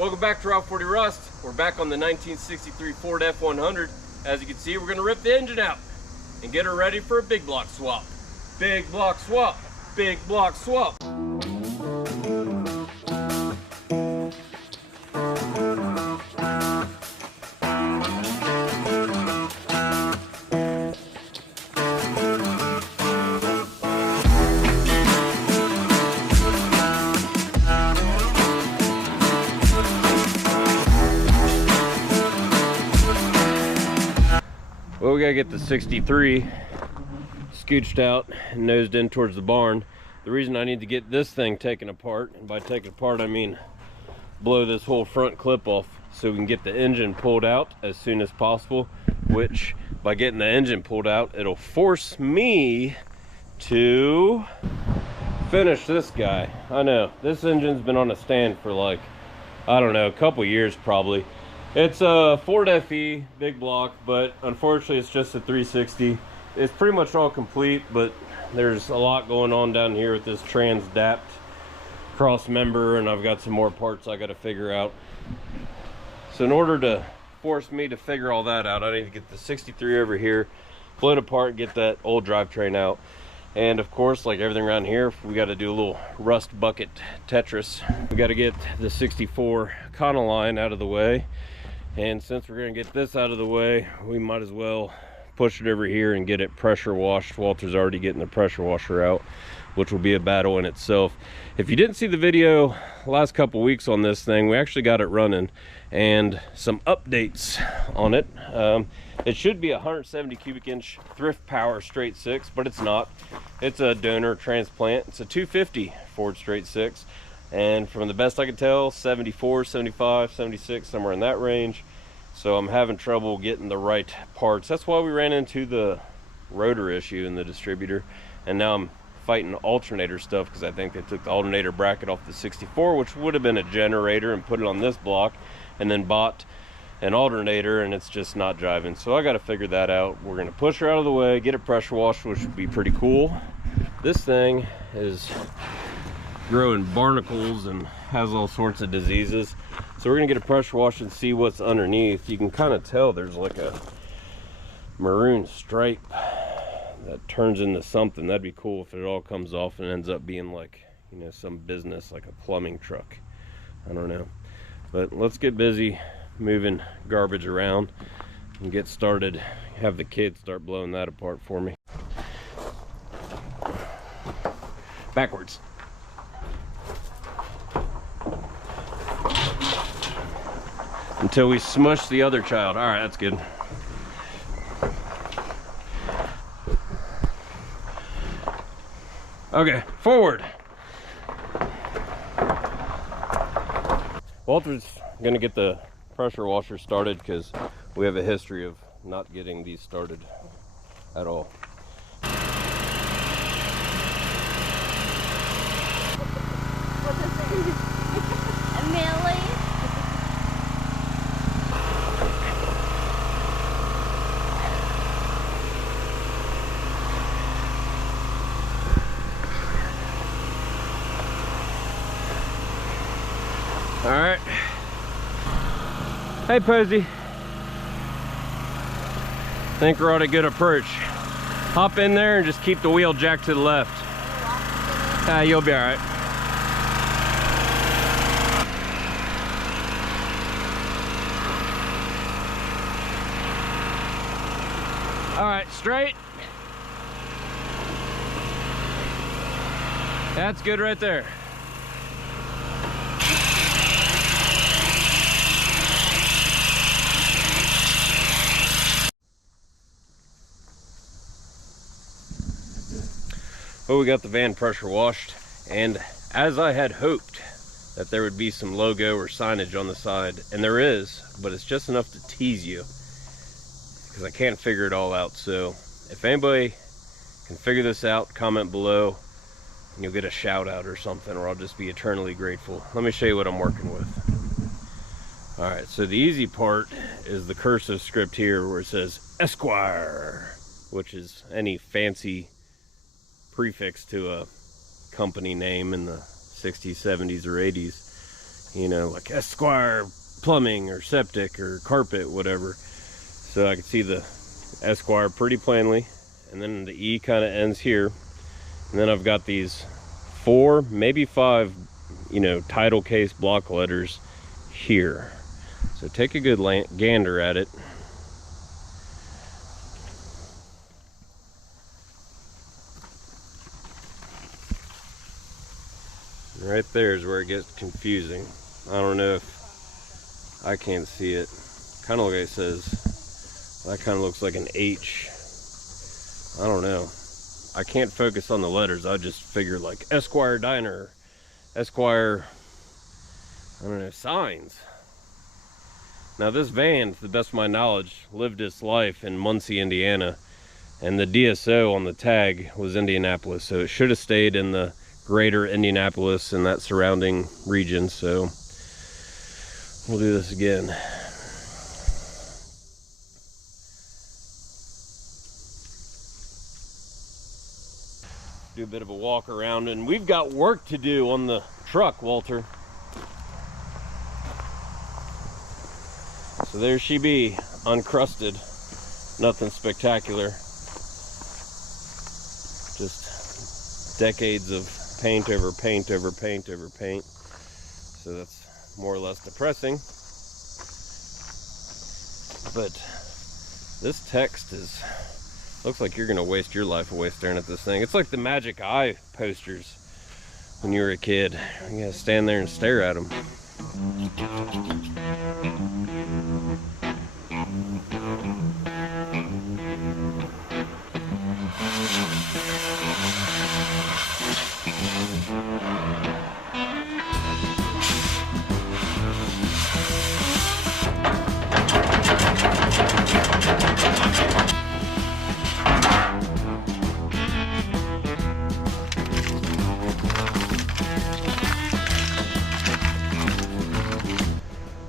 Welcome back to Route 40 Rust. We're back on the 1963 Ford F100. As you can see, we're going to rip the engine out and get her ready for a big block swap. Big block swap. Big block swap. Well, we gotta get the 63 scooched out and nosed in towards the barn. The reason I need to get this thing taken apart, and by taken apart I mean blow this whole front clip off so we can get the engine pulled out as soon as possible, which by getting the engine pulled out, it'll force me to finish this guy. I know, this engine's been on a stand for like, I don't know, a couple years probably. It's a Ford FE, big block, but unfortunately it's just a 360. It's pretty much all complete, but there's a lot going on down here with this trans-dapt cross member, and I've got some more parts I gotta figure out. So in order to force me to figure all that out, I need to get the 63 over here, blow it apart, get that old drivetrain out. And of course, like everything around here, we got to do a little rust bucket Tetris. We got to get the 64 Econoline out of the way. And since we're going to get this out of the way, we might as well push it over here and get it pressure washed. Walter's already getting the pressure washer out, which will be a battle in itself. If you didn't see the video last couple weeks on this thing, we actually got it running and some updates on it. It should be a 170 cubic inch thrift power straight six, but it's not. It's a donor transplant. It's a 250 Ford straight six. And from the best I can tell, 74, 75, 76, somewhere in that range. So I'm having trouble getting the right parts. That's why we ran into the rotor issue in the distributor. And now I'm fighting alternator stuff because I think they took the alternator bracket off the 64, which would have been a generator, and put it on this block, and then bought an alternator, and it's just not driving. So I got to figure that out. We're going to push her out of the way, get it pressure washed, which would be pretty cool. This thing is growing barnacles and has all sorts of diseases, so we're gonna get a pressure wash and see what's underneath. You can kind of tell there's like a maroon stripe that turns into something. That'd be cool if it all comes off and ends up being like, you know, some business like a plumbing truck. I don't know, but let's get busy moving garbage around and get started. Have the kids start blowing that apart for me. Backwards. Until we smush the other child. All right, that's good. Okay, forward. Walter's gonna get the pressure washer started because we have a history of not getting these started at all. All right. Hey, Posey. Think we're on a good approach. Hop in there and just keep the wheel jacked to the left. You'll be all right. All right, straight. That's good right there. Well, we got the van pressure washed, and as I had hoped that there would be some logo or signage on the side, and there is, but it's just enough to tease you because I can't figure it all out. So if anybody can figure this out, comment below and you'll get a shout out or something, or I'll just be eternally grateful. Let me show you what I'm working with. All right, so the easy part is the cursive script here where it says Esquire, which is any fancy prefix to a company name in the 60s, 70s, or 80s. you know, like Esquire plumbing or septic or carpet, whatever. So I can see the Esquire pretty plainly, and then the E kind of ends here, and then I've got these 4, maybe 5, you know, title case block letters here. So take a good gander at it. Right there is where it gets confusing. I don't know if I can't see it. Kind of like it says, that kind of looks like an H. I don't know. I can't focus on the letters. I just figure like Esquire Diner, Esquire, I don't know, signs. Now this van, to the best of my knowledge, lived its life in Muncie, Indiana, and the DSO on the tag was Indianapolis, so it should have stayed in the greater Indianapolis and that surrounding region. So we'll do this again. Do a bit of a walk around, and we've got work to do on the truck, Walter. So there she be, uncrusted, nothing spectacular, just decades of paint over paint over paint over paint. So that's more or less depressing. But this text looks like you're gonna waste your life away staring at this thing. It's like the Magic Eye posters when you were a kid. You gotta stand there and stare at them.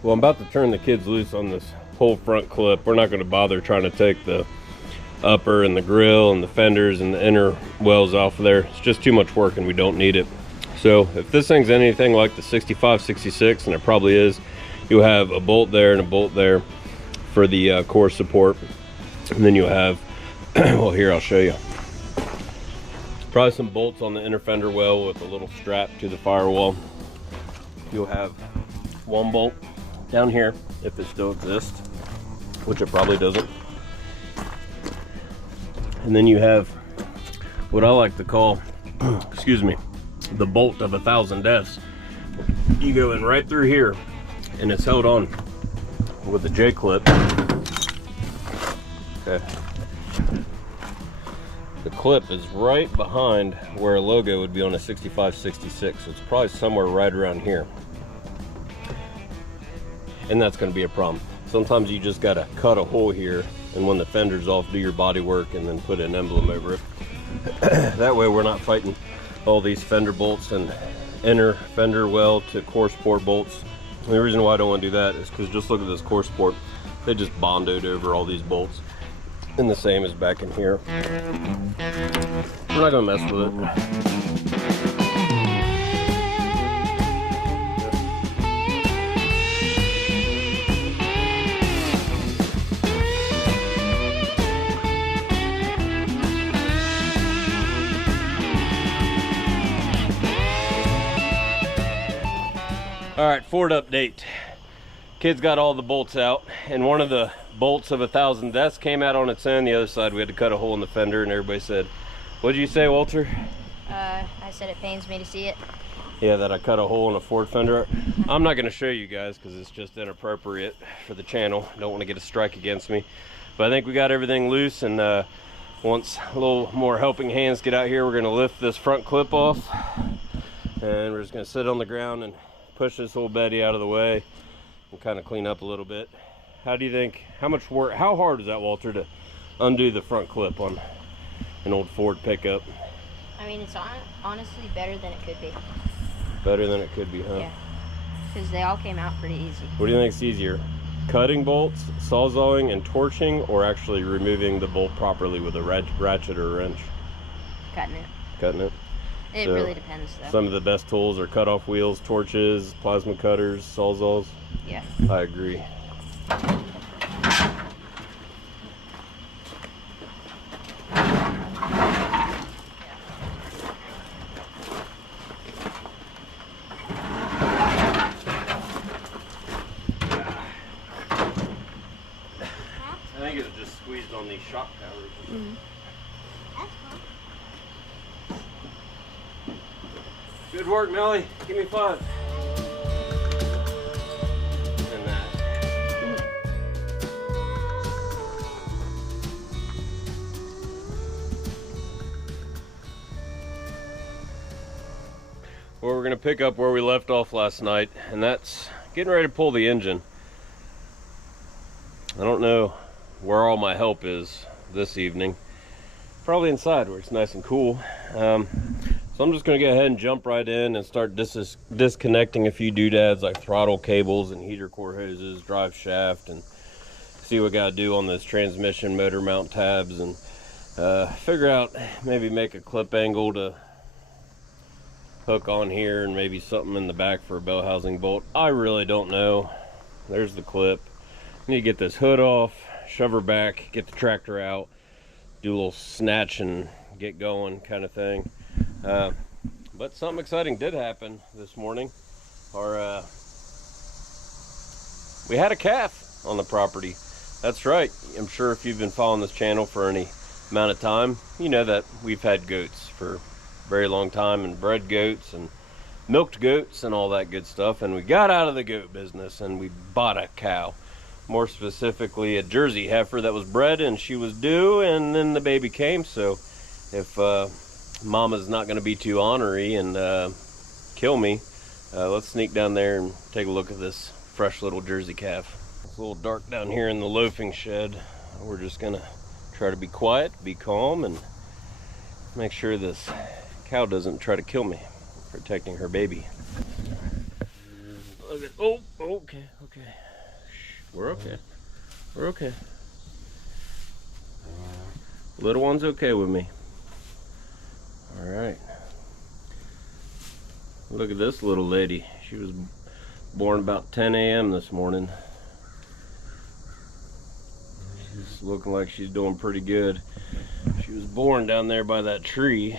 Well, I'm about to turn the kids loose on this whole front clip. We're not going to bother trying to take the upper and the grill and the fenders and the inner wells off of there. It's just too much work and we don't need it. So if this thing's anything like the 65, 66, and it probably is, you'll have a bolt there and a bolt there for the core support. And then you'll have, well, here, I'll show you. Probably some bolts on the inner fender well with a little strap to the firewall. You'll have one bolt down here, if it still exists, which it probably doesn't. And then you have what I like to call, excuse me, the bolt of 1,000 deaths. You go in right through here, and it's held on with a J-clip. Okay. The clip is right behind where a logo would be on a 65, 66. So it's probably somewhere right around here. And that's going to be a problem. Sometimes you just got to cut a hole here, and when the fender's off, do your body work and then put an emblem over it. That way we're not fighting all these fender bolts and inner fender well to core support bolts. And the reason why I don't want to do that is because just look at this core support. They just bondoed over all these bolts. And the same is back in here. We're not going to mess with it. All right, Ford update. Kids got all the bolts out, and one of the bolts of 1,000 deaths came out on its own. The other side, we had to cut a hole in the fender, and everybody said, "What did you say, Walter?" I said it pains me to see it. Yeah, that I cut a hole in a Ford fender. I'm not going to show you guys because it's just inappropriate for the channel. Don't want to get a strike against me. But I think we got everything loose, and once a little more helping hands get out here, we're going to lift this front clip off, and we're just going to sit on the ground and push this old Betty out of the way and kind of clean up a little bit. How do you think, how much work, how hard is that, Walter, to undo the front clip on an old Ford pickup? I mean, it's honestly better than it could be. Better than it could be, huh? Yeah, because they all came out pretty easy. What do you think's easier? Cutting bolts, sawzalling and torching, or actually removing the bolt properly with a ratchet or a wrench? Cutting it. Cutting it. It So, really depends, though. some of the best tools are cutoff wheels, torches, plasma cutters, sawzalls. Yeah. I agree. I think it was just squeezed on these shock towers. Mm-hmm. Good work, Melly. Give me 5. And that. Well, we're gonna pick up where we left off last night, and that's getting ready to pull the engine. I don't know where all my help is this evening. Probably inside where it's nice and cool. So I'm just gonna go ahead and jump right in and start disconnecting a few doodads like throttle cables and heater core hoses, drive shaft, and see what I gotta do on this transmission motor mount tabs, and figure out, maybe make a clip angle to hook on here, and maybe something in the back for a bell housing bolt. I really don't know. There's the clip. I need to get this hood off, shove her back, get the tractor out, do a little snatch and get going kind of thing. But something exciting did happen this morning. We had a calf on the property. That's right. I'm sure if you've been following this channel for any amount of time, you know that we've had goats for a very long time, and bred goats and milked goats and all that good stuff. And we got out of the goat business and we bought a cow. More specifically, a Jersey heifer that was bred, and she was due, and then the baby came. So if mama's not going to be too ornery and kill me, let's sneak down there and take a look at this fresh little Jersey calf. It's a little dark down here in the loafing shed. We're just going to try to be quiet, be calm, and make sure this cow doesn't try to kill me, protecting her baby. Look at, oh, okay. We're okay. We're okay. Little one's okay with me. All right. Look at this little lady. She was born about 10 a.m. this morning. She's looking like she's doing pretty good. She was born down there by that tree.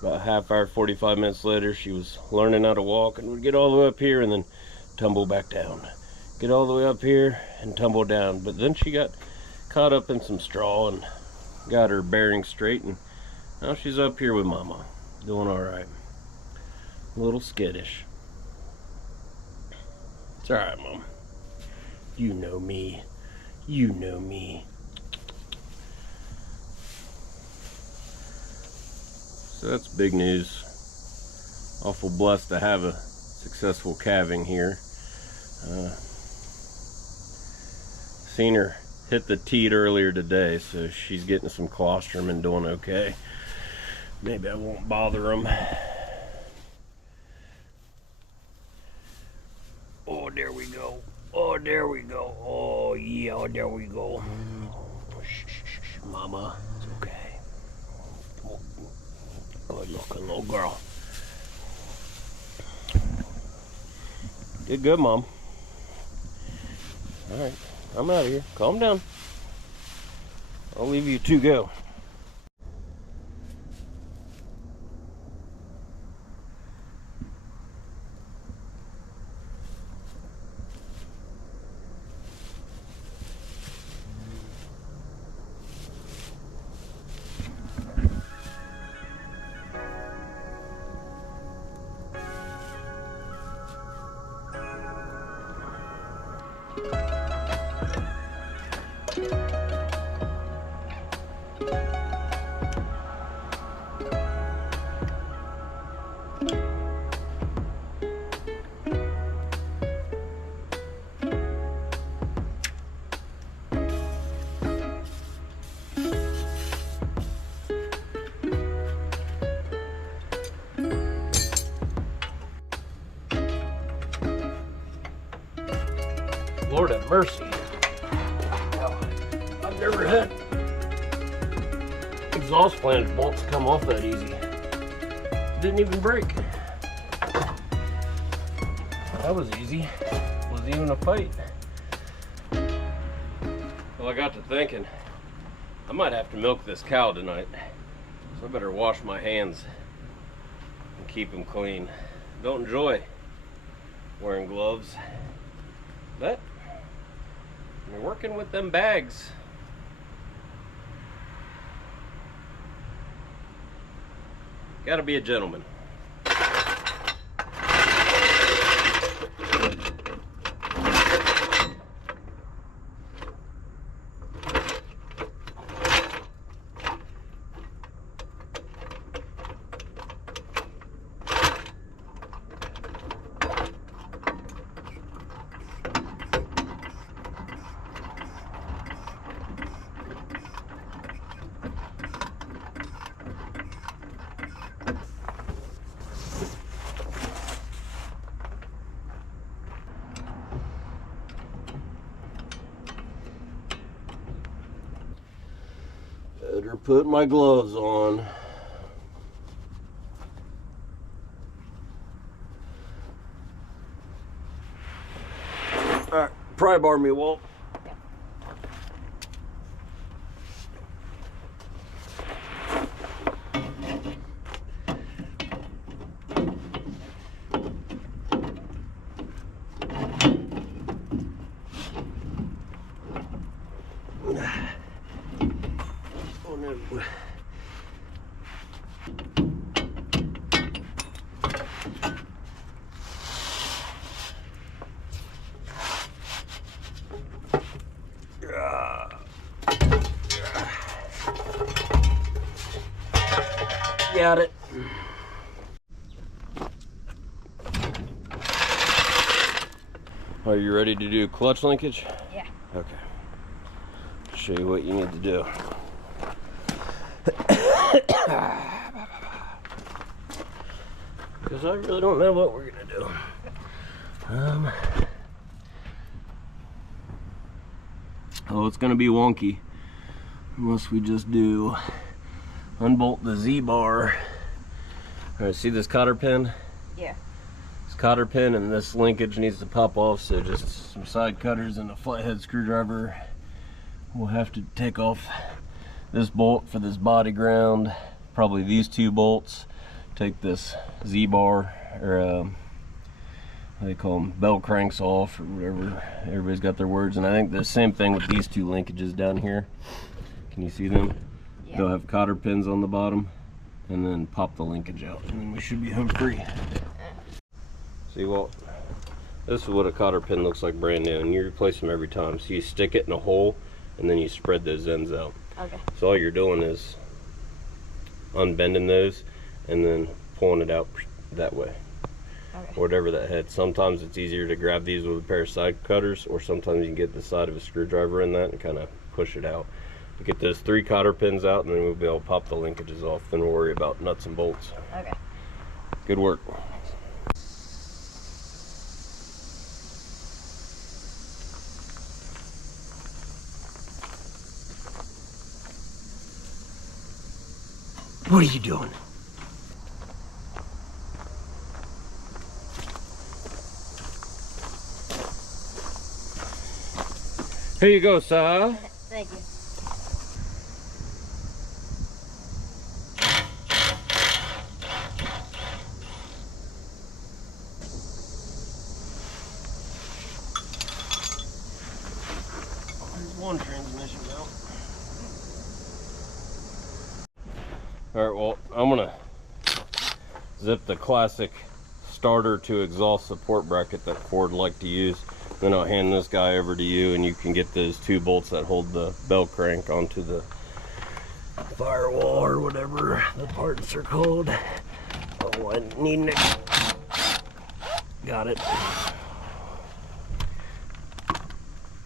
About a half hour, 45 minutes later, she was learning how to walk and would get all the way up here and then tumble back down. Get all the way up here and tumble down. But then she got caught up in some straw and got her bearings straight, and now she's up here with mama, doing all right. A little skittish. It's all right, Mom. You know me. You know me. So that's big news. Awful blessed to have a successful calving here. Seen her hit the teat earlier today, so she's getting some colostrum and doing okay. Maybe I won't bother them. Oh, there we go. Oh, there we go. Oh, yeah, oh, there we go. Shh, mama, it's okay. Good looking little girl. Did good, Mom. All right. I'm out of here. Calm down. I'll leave you to go. Lord have mercy. I've never had exhaust flange bolts come off that easy. Didn't even break. That was easy. Wasn't even a fight. Well, I got to thinking, I might have to milk this cow tonight. So I better wash my hands and keep them clean. Don't enjoy wearing gloves, but when you're working with them bags, gotta be a gentleman. Better put my gloves on. Alright, pry bar me, Walt. Got it. Are you ready to do clutch linkage? Yeah. Okay. Show you what you need to do. Because I really don't know what we're gonna do. Oh, it's gonna be wonky unless we just do unbolt the Z-bar. All right, see this cotter pin? Yeah. This cotter pin and this linkage needs to pop off, so just some side cutters and a flathead screwdriver. We'll have to take off this bolt for this body ground, probably these two bolts. Take this Z-bar, or what do they call them, bell cranks off, or whatever. Everybody's got their words. And I think the same thing with these two linkages down here. Can you see them? Yeah. They'll have cotter pins on the bottom, and then pop the linkage out, and then we should be home free. See, Walt, this is what a cotter pin looks like brand new, and you replace them every time. So you stick it in a hole, and then you spread those ends out. Okay. So all you're doing is unbending those and then pulling it out that way. Okay. Whatever that head. Sometimes it's easier to grab these with a pair of side cutters, or sometimes you can get the side of a screwdriver in that and kind of push it out. We get those 3 cotter pins out, and then we'll be able to pop the linkages off. Then we'll worry about nuts and bolts. Okay. Good work. What are you doing? Here you go, sir. Thank you. There's one transmission belt. Alright, well, I'm gonna zip the classic starter to exhaust support bracket that Ford liked to use. Then I'll hand this guy over to you, and you can get those 2 bolts that hold the bell crank onto the firewall, or whatever the parts are called. Oh, I need it. Got it.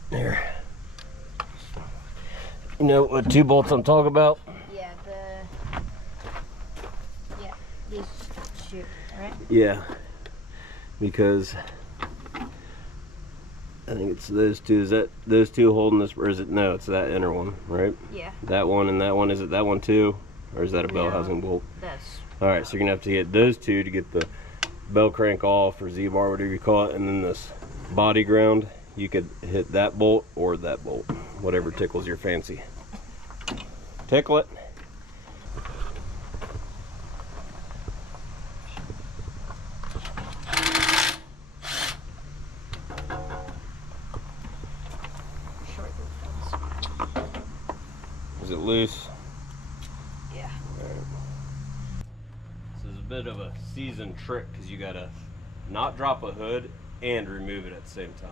There. You know what 2 bolts I'm talking about? Yeah, these two, right? Yeah, because I think it's those 2. Is that those 2 holding this, or is it? No, it's that inner one, right? Yeah. That one and that one. Is it that one too, or is that a bell No, housing bolt? That's All right, so you're gonna have to get those two to get the bell crank off, or Z-bar, whatever you call it, and then this body ground, you could hit that bolt or that bolt, whatever tickles your fancy. Tickle it. Is it loose? Yeah. Right. This is a bit of a seasoned trick because you gotta not drop a hood and remove it at the same time.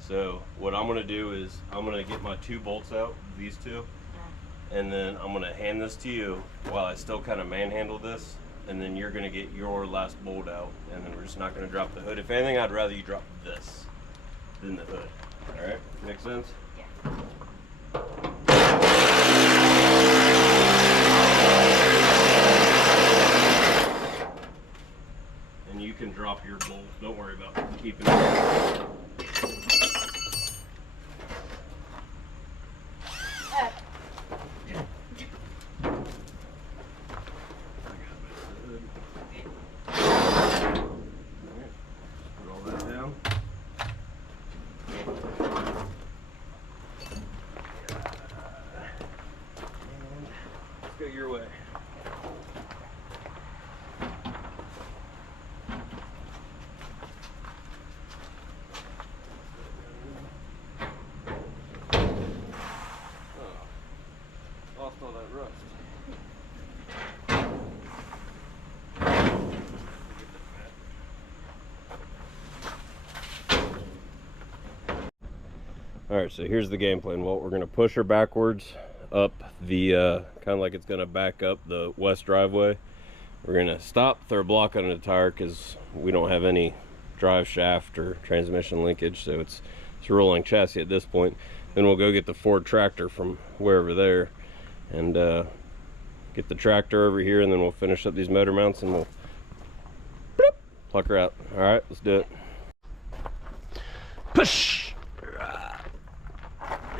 So what I'm gonna do is I'm gonna get my two bolts out, these two, and then I'm gonna hand this to you while I still kind of manhandle this, and then you're gonna get your last bolt out, and then we're just not gonna drop the hood. If anything, I'd rather you drop this than the hood. All right, make sense? Yeah. And you can drop your bolt. Don't worry about keeping it. Go your way. Oh, lost all that rust. All right, so here's the game plan. Well, we're gonna push her backwards up the kind of like it's gonna back up the west driveway. We're gonna stop, throw a block under the tire because we don't have any drive shaft or transmission linkage, so it's a rolling chassis at this point. Then we'll go get the Ford tractor from wherever there and get the tractor over here, and then we'll finish up these motor mounts and we'll bloop, pluck her out. All right, let's do it. Push.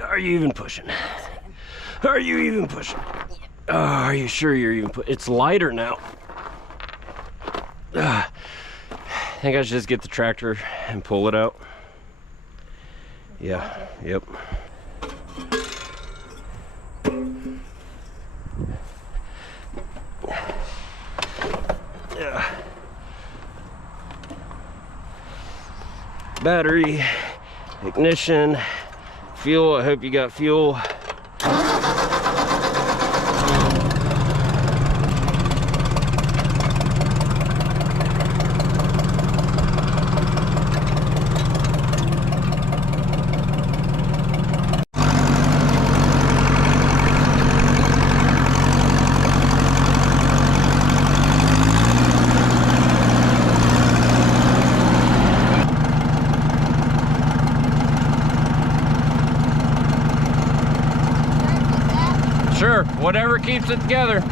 Are you even pushing? Are you even pushing? Oh, are you sure you're even pushing? It's lighter now. I think I should just get the tractor and pull it out. Yeah, yep. Yeah. Battery, ignition, fuel. I hope you got fuel. Sure, whatever keeps it together.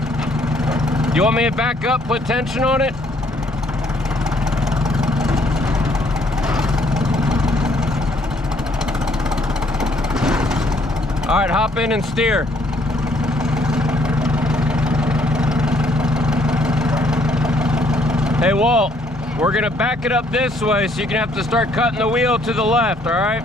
You want me to back up, put tension on it? All right, hop in and steer. Hey, Walt, we're gonna back it up this way so you're gonna have to start cutting the wheel to the left, all right?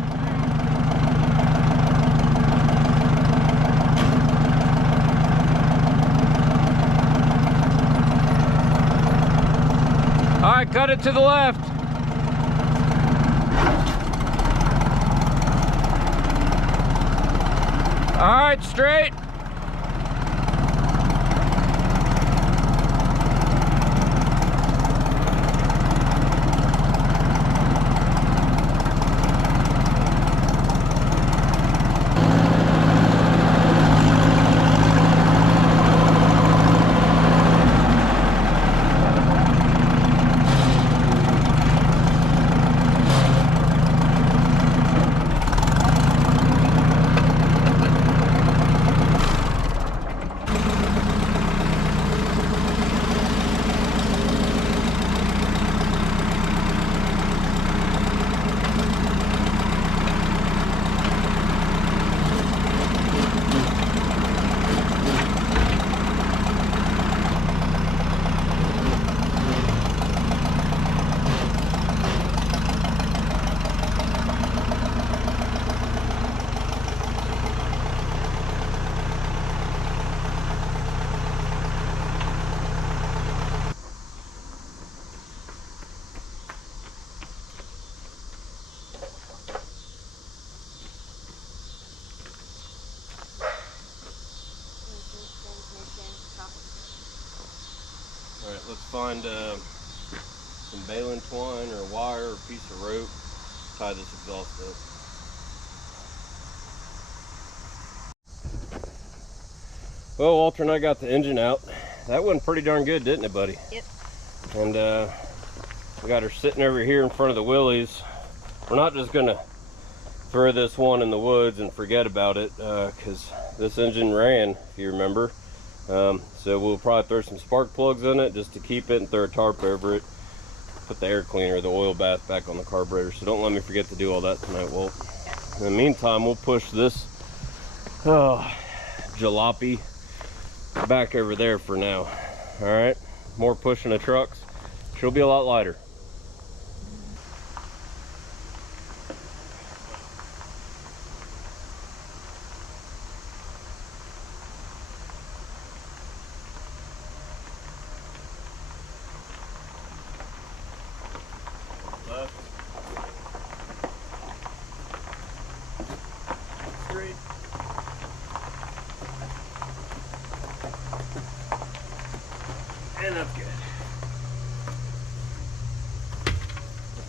All right, cut it to the left. All right, straight. find some baling twine or wire or a piece of rope, tie this exhaust up. Well, Walter and I got the engine out. That went pretty darn good, didn't it, buddy? Yep. And we got her sitting over here in front of the Willys. We're not just gonna throw this one in the woods and forget about it, because this engine ran, if you remember. So we'll probably throw some spark plugs in it just to keep it and throw a tarp over it. Put the air cleaner, the oil bath back on the carburetor. So don't let me forget to do all that tonight, Walt. In the meantime, we'll push this jalopy back over there for now. All right, more pushing the trucks. She'll be a lot lighter. Left. Straight. And that's good.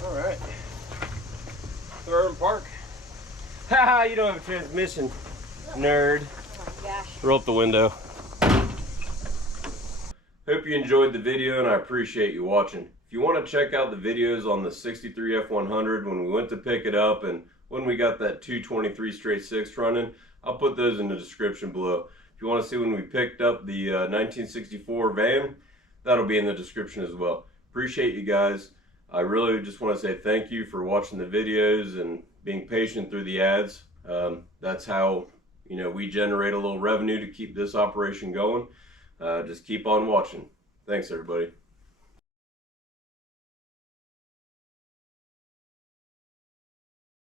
All right. Throw her in park. Haha, you don't have a transmission, nerd. Oh my gosh. Roll up the window. Hope you enjoyed the video and I appreciate you watching. If you want to check out the videos on the 63 F100 when we went to pick it up and when we got that 223 straight 6 running, I'll put those in the description below. If you want to see when we picked up the 1964 van, that'll be in the description as well. Appreciate you guys. I really just want to say thank you for watching the videos and being patient through the ads. That's how, you know, we generate a little revenue to keep this operation going. Just keep on watching. Thanks, everybody.